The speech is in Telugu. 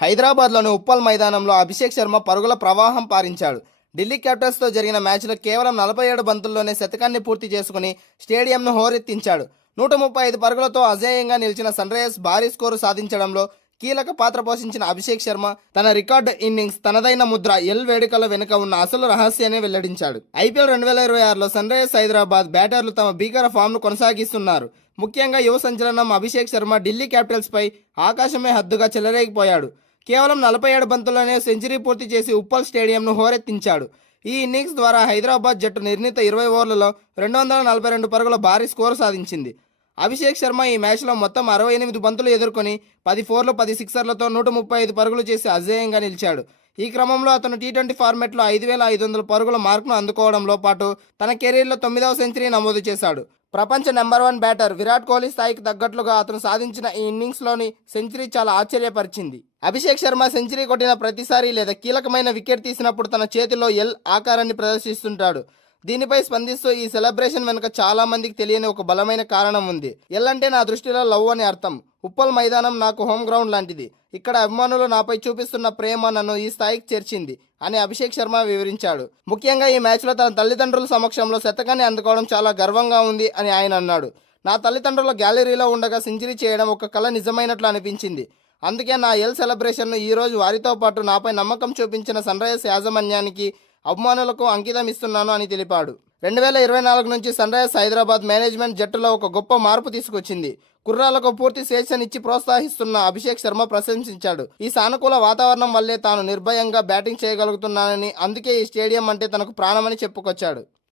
హైదరాబాద్లోని ఉప్పల్ మైదానంలో అభిషేక్ శర్మ పరుగుల ప్రవాహం పారించాడు. ఢిల్లీ క్యాపిటల్స్తో జరిగిన మ్యాచ్లో కేవలం 47 బంతుల్లోనే శతకాన్ని పూర్తి చేసుకుని స్టేడియంను హోరెత్తించాడు. 135 పరుగులతో అజేయంగా నిలిచిన సన్రైజర్స్ భారీ స్కోరు సాధించడంలో కీలక పాత్ర పోషించిన అభిషేక్ శర్మ తన రికార్డు ఇన్నింగ్స్, తనదైన ముద్ర, ఎల్ వేడుకల వెనుక ఉన్న అసలు రహస్యాన్ని వెల్లడించాడు. ఐపీఎల్ 2026లో సన్రైజర్స్ హైదరాబాద్ బ్యాటర్లు తమ భీకర ఫామ్ను కొనసాగిస్తున్నారు. ముఖ్యంగా యువ సంచలనం అభిషేక్ శర్మ ఢిల్లీ క్యాపిటల్స్పై ఆకాశమే హద్దుగా చెలరేగిపోయాడు. కేవలం 47 బంతుల్లోనే సెంచరీ పూర్తి చేసి ఉప్పల్ స్టేడియంను హోరెత్తించాడు. ఈ ఇన్నింగ్స్ ద్వారా హైదరాబాద్ జట్టు నిర్ణీత 20 ఓవర్లలో 242 పరుగుల భారీ స్కోరు సాధించింది. అభిషేక్ శర్మ ఈ మ్యాచ్లో మొత్తం 68 బంతులు ఎదుర్కొని 10 ఫోర్లు 10 సిక్సర్లతో 135 పరుగులు చేసి అజేయంగా నిలిచాడు. ఈ క్రమంలో అతను టీ20 ఫార్మెట్లో 5500 పరుగుల మార్కును అందుకోవడంలో పాటు తన కెరీర్లో 9వ సెంచరీ నమోదు చేశాడు. ప్రపంచ నెంబర్ 1 బ్యాటర్ విరాట్ కోహ్లీ స్థాయికి తగ్గట్లుగా అతను సాధించిన ఈ ఇన్నింగ్స్లోని సెంచరీ చాలా ఆశ్చర్యపరిచింది. అభిషేక్ శర్మ సెంచరీ కొట్టిన ప్రతిసారి లేదా కీలకమైన వికెట్ తీసినప్పుడు తన చేతిలో ఎల్ ఆకారాన్ని ప్రదర్శిస్తుంటాడు. దీనిపై స్పందిస్తూ ఈ సెలబ్రేషన్ వెనుక చాలా మందికి తెలియని ఒక బలమైన కారణం ఉంది. ఎల్ అంటే నా దృష్టిలో లవ్ అని అర్థం. ఉప్పల్ మైదానం నాకు హోమ్ గ్రౌండ్ లాంటిది. ఇక్కడ అభిమానులు నాపై చూపిస్తున్న ప్రేమ నన్ను ఈ స్థాయికి చేర్చింది అని అభిషేక్ శర్మ వివరించాడు. ముఖ్యంగా ఈ మ్యాచ్లో తన తల్లిదండ్రుల సమక్షంలో శతకాన్ని అందుకోవడం చాలా గర్వంగా ఉంది అని ఆయన అన్నాడు. నా తల్లిదండ్రుల గ్యాలరీలో ఉండగా సెంచరీ చేయడం ఒక కల నిజమైనట్లు అనిపించింది. అందుకే నా ఎల్ సెలబ్రేషన్ను ఈరోజు వారితో పాటు నాపై నమ్మకం చూపించిన సన్రైజర్స్ యాజమాన్యానికి, అభిమానులకు అంకితం ఇస్తున్నాను అని తెలిపాడు. 2024 నుంచి సన్రైజర్స్ హైదరాబాద్ మేనేజ్మెంట్ జట్టులో ఒక గొప్ప మార్పు తీసుకొచ్చింది. కుర్రాలకు పూర్తి స్వేచ్ఛనిచ్చి ప్రోత్సహిస్తున్న అభిషేక్ శర్మ ప్రశంసించాడు. ఈ సానుకూల వాతావరణం వల్లే తాను నిర్భయంగా బ్యాటింగ్ చేయగలుగుతున్నానని, అందుకే ఈ స్టేడియం అంటే తనకు ప్రాణమని చెప్పుకొచ్చాడు.